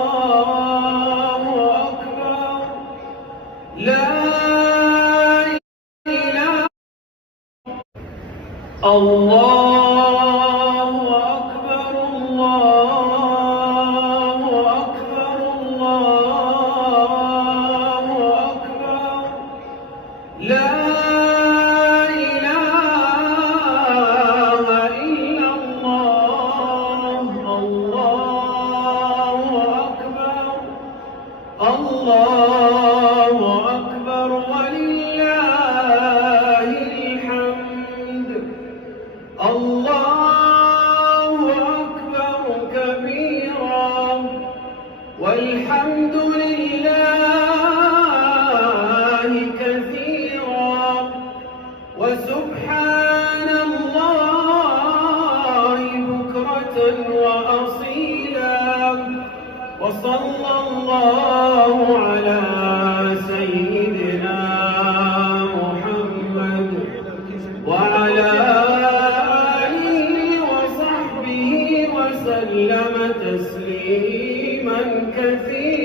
الله أكبر. لا إله. الله أكبر. الله أكبر. الله أكبر. لا إله إلا الله. الله أكبر. الله أكبر ولله الحمد. الله أكبر كبيرا والحمد لله كثيرا وسبحان الله بكرة وأصيلا. وصلى الله على سيدنا محمد وعلى آله وصحبه وسلم تسليما كثيرا.